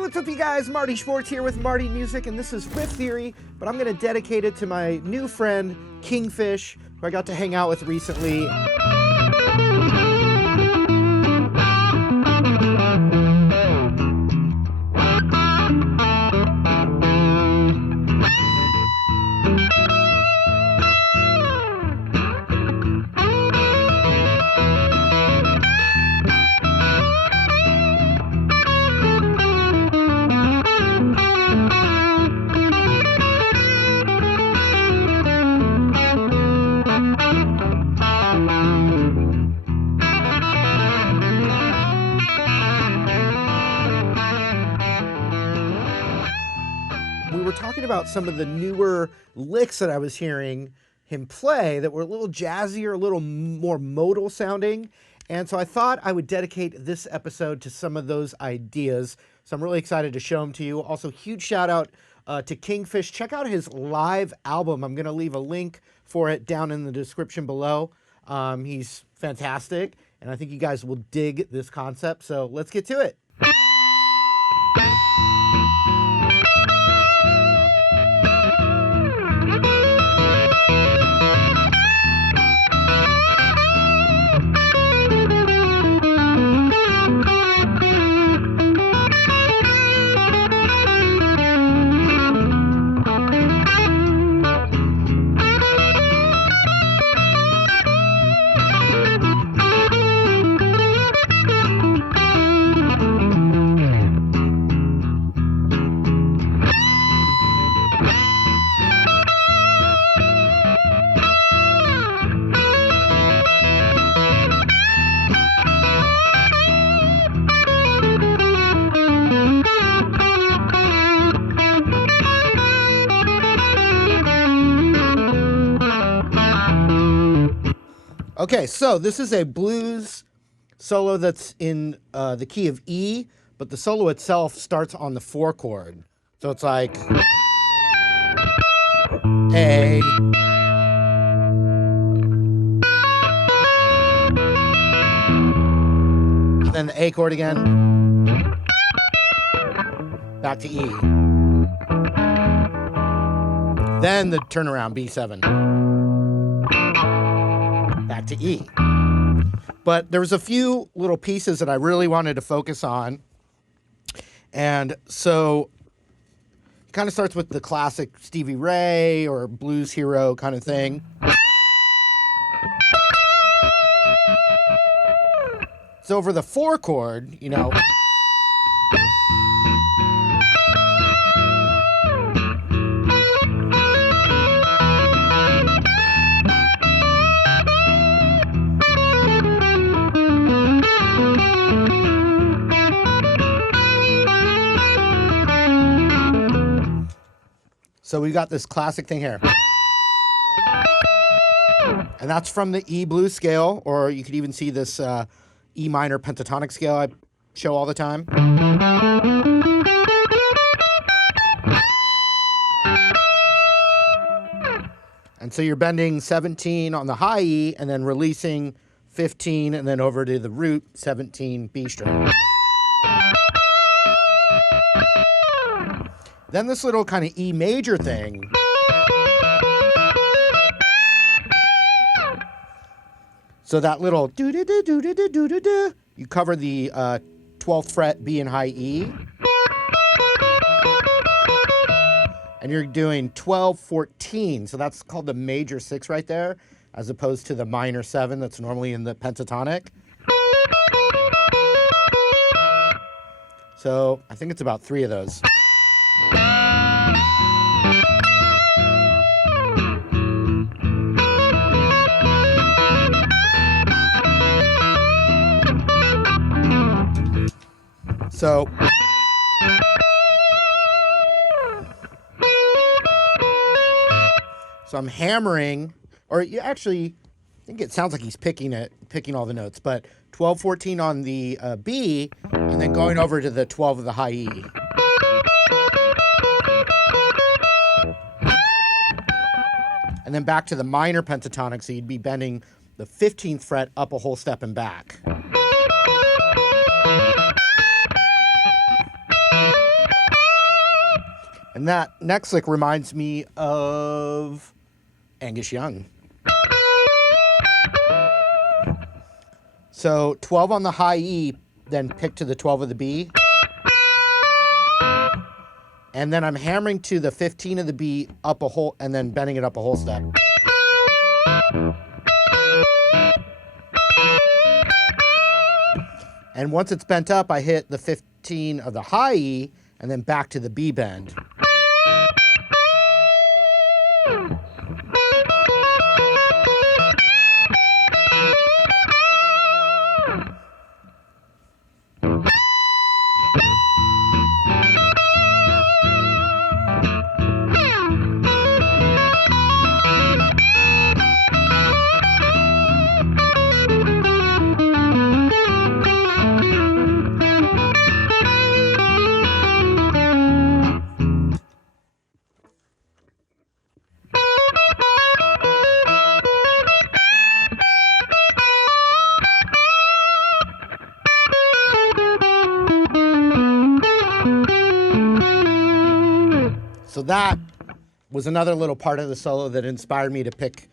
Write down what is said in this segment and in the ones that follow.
What's up, you guys? Marty Schwartz here with Marty Music, and this is Riff Theory, but I'm going to dedicate it to my new friend, Kingfish, who I got to hang out with recently. We were talking about some of the newer licks that I was hearing him play that were a little jazzier, a little more modal sounding. And so I thought I would dedicate this episode to some of those ideas. So I'm really excited to show them to you. Also, huge shout out to Kingfish. Check out his live album. I'm going to leave a link for it down in the description below. He's fantastic, and I think you guys will dig this concept. So let's get to it. Okay, so this is a blues solo that's in the key of E, but the solo itself starts on the 4 chord. So it's like A, then the A chord again, back to E. Then the turnaround, B7. Back to E. But there was a few little pieces that I really wanted to focus on. And so it kind of starts with the classic Stevie Ray or blues hero kind of thing. So over the 4 chord, you know, so we got this classic thing here. And that's from the E blues scale, or you could even see this E minor pentatonic scale I show all the time. And so you're bending 17 on the high E and then releasing 15 and then over to the root 17 B string. Then this little kind of E major thing. So that little do-do-do-do-do-do-do-do, you cover the 12th fret B and high E. And you're doing 12, 14. So that's called the major 6 right there, as opposed to the minor 7 that's normally in the pentatonic. So I think it's about 3 of those. So I'm hammering, or you actually, I think it sounds like he's picking all the notes, but 12, 14 on the B, and then going over to the 12 of the high E. and then back to the minor pentatonic, so you'd be bending the 15th fret up a whole step and back. And that next lick reminds me of Angus Young. So 12 on the high E, then pick to the 12 of the B. And then I'm hammering to the 15 of the B up a whole, and then bending it up a whole step. And once it's bent up, I hit the 15 of the high E, and then back to the B bend. So that was another little part of the solo that inspired me to pick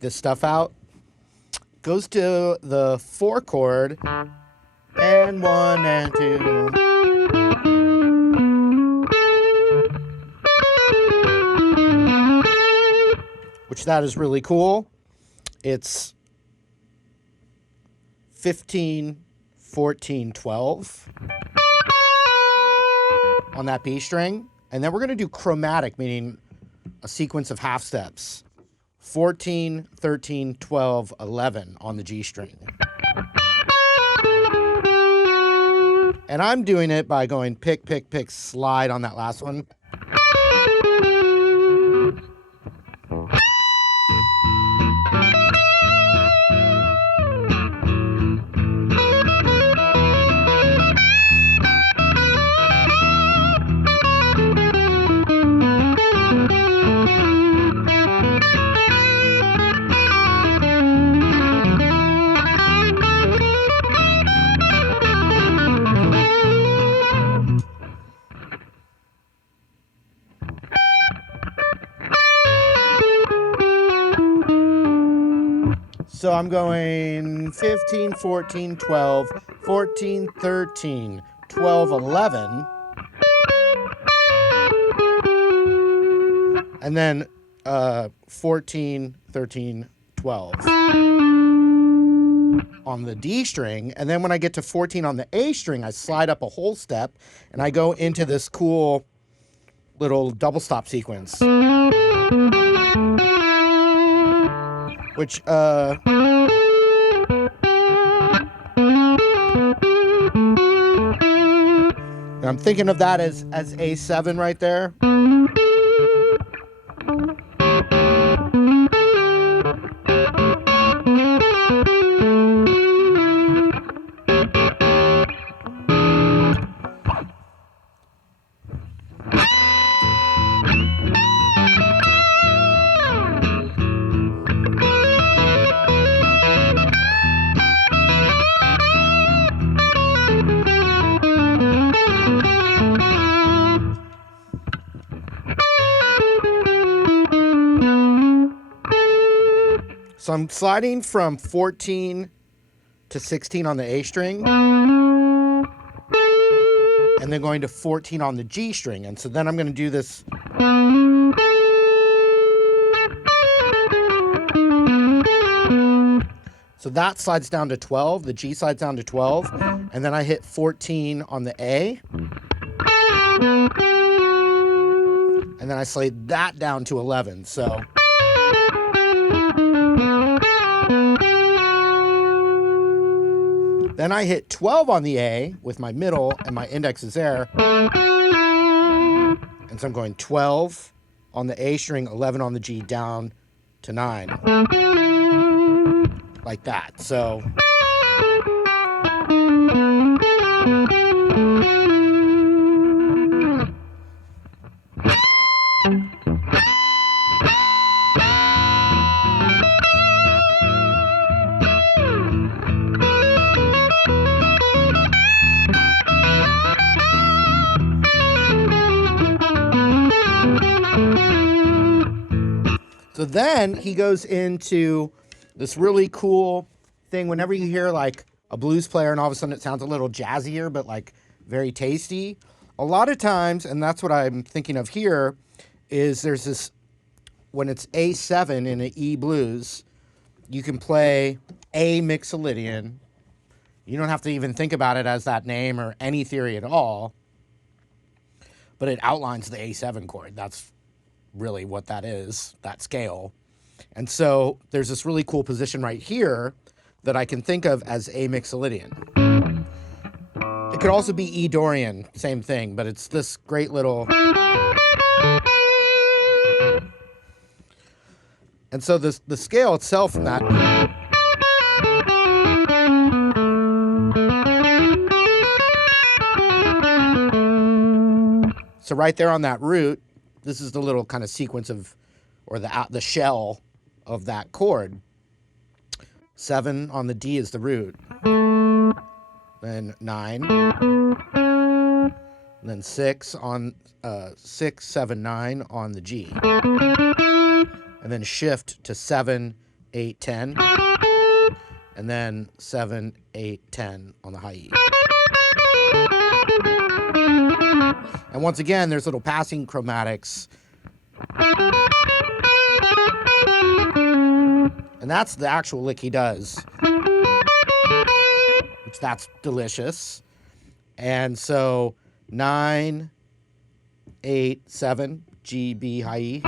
this stuff out. Goes to the 4 chord, and 1 and 2. Which that is really cool. It's 15, 14, 12 on that B string. And then we're going to do chromatic, meaning a sequence of half steps. 14, 13, 12, 11 on the G string. And I'm doing it by going pick, pick, pick, slide on that last one. So I'm going 15, 14, 12, 14, 13, 12, 11. And then 14, 13, 12 on the D string. And then when I get to 14 on the A string, I slide up a whole step and I go into this cool little double stop sequence. Which, I'm thinking of that as A7 right there. So I'm sliding from 14 to 16 on the A string, and then going to 14 on the G string. And so then I'm going to do this. So that slides down to 12, the G slides down to 12, and then I hit 14 on the A. And then I slide that down to 11. So then I hit 12 on the A with my middle, and my index is there. And so I'm going 12 on the A string, 11 on the G, down to 9. Like that. So So then he goes into this really cool thing. Whenever you hear like a blues player and all of a sudden it sounds a little jazzier, but like very tasty, a lot of times, and that's what I'm thinking of here, is there's this, when it's A7 in an E blues, you can play A mixolydian. You don't have to even think about it as that name or any theory at all, but it outlines the A7 chord. That's really what that is, that scale. And so there's this really cool position right here that I can think of as A mixolydian. It could also be E Dorian, same thing, but it's this great little... And so the scale itself from that... So right there on that root, this is the little kind of sequence of, or the shell of that chord. 7 on the D is the root. Then 9. And then 6 on 6, 7, 9 on the G. And then shift to 7, 8, 10. And then 7, 8, 10 on the high E. And once again, there's little passing chromatics. And that's the actual lick he does. That's delicious. And so 9, 8, 7, G, B, high E.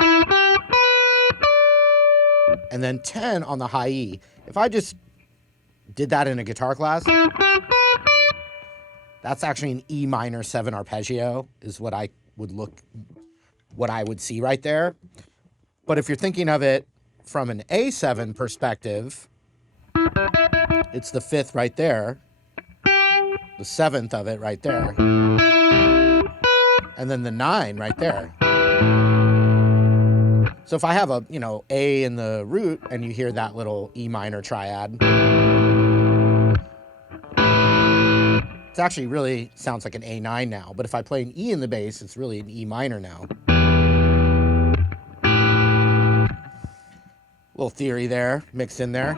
And then 10 on the high E. If I just did that in a guitar class, that's actually an E minor 7 arpeggio is what I would see right there. But if you're thinking of it from an A7 perspective, it's the 5th right there, the 7th of it right there, and then the 9 right there. So if I have a, A in the root and you hear that little E minor triad, it actually really sounds like an A9 now. But if I play an E in the bass, it's really an E minor now. Little theory there, mixed in there.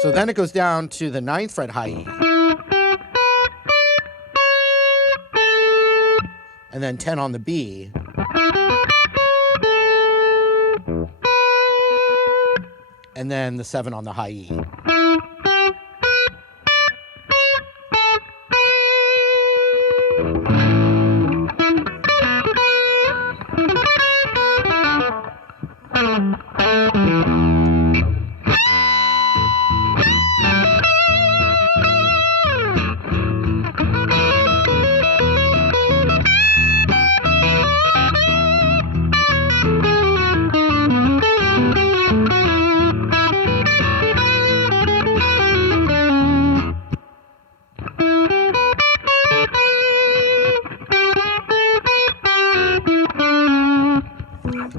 So then it goes down to the 9th fret high E. And then 10 on the B. And then the 7 on the high E.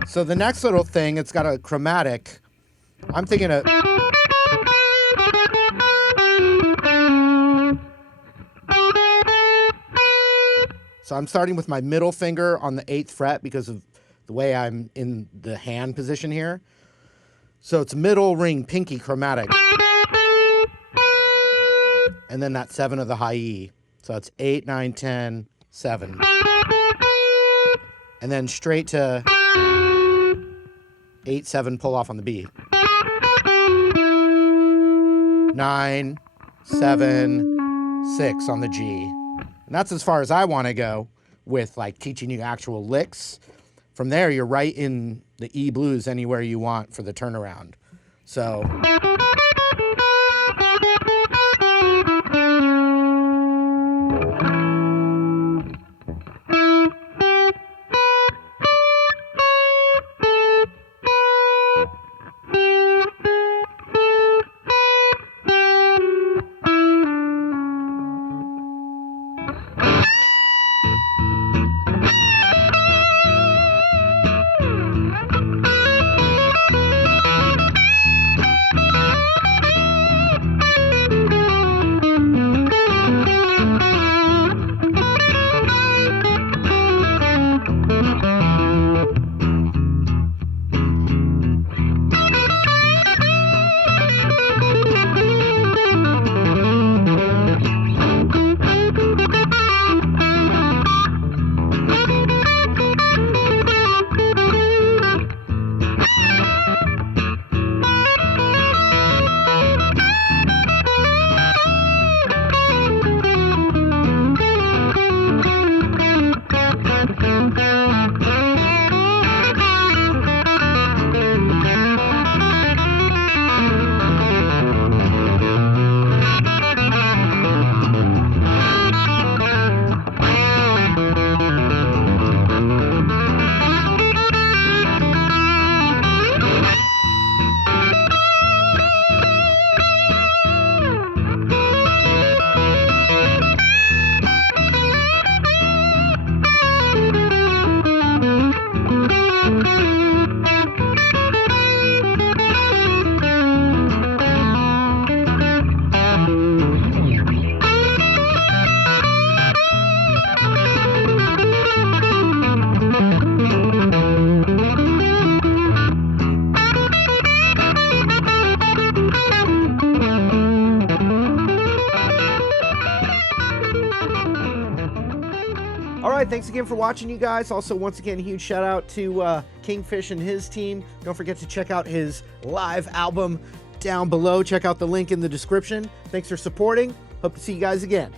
So the next little thing, it's got a chromatic. I'm thinking of... So I'm starting with my middle finger on the 8th fret because of the way I'm in the hand position here. So it's middle ring pinky chromatic. And then that 7 of the high E. So it's 8, 9, 10, 7. And then straight to 8, 7, pull off on the B. 9, 7, 6 on the G. And that's as far as I want to go with like teaching you actual licks. From there, you're right in the E blues anywhere you want for the turnaround. So... All right, thanks again for watching, you guys. Also, once again, huge shout out to Kingfish and his team. Don't forget to check out his live album down below. Check out the link in the description. Thanks for supporting. Hope to see you guys again.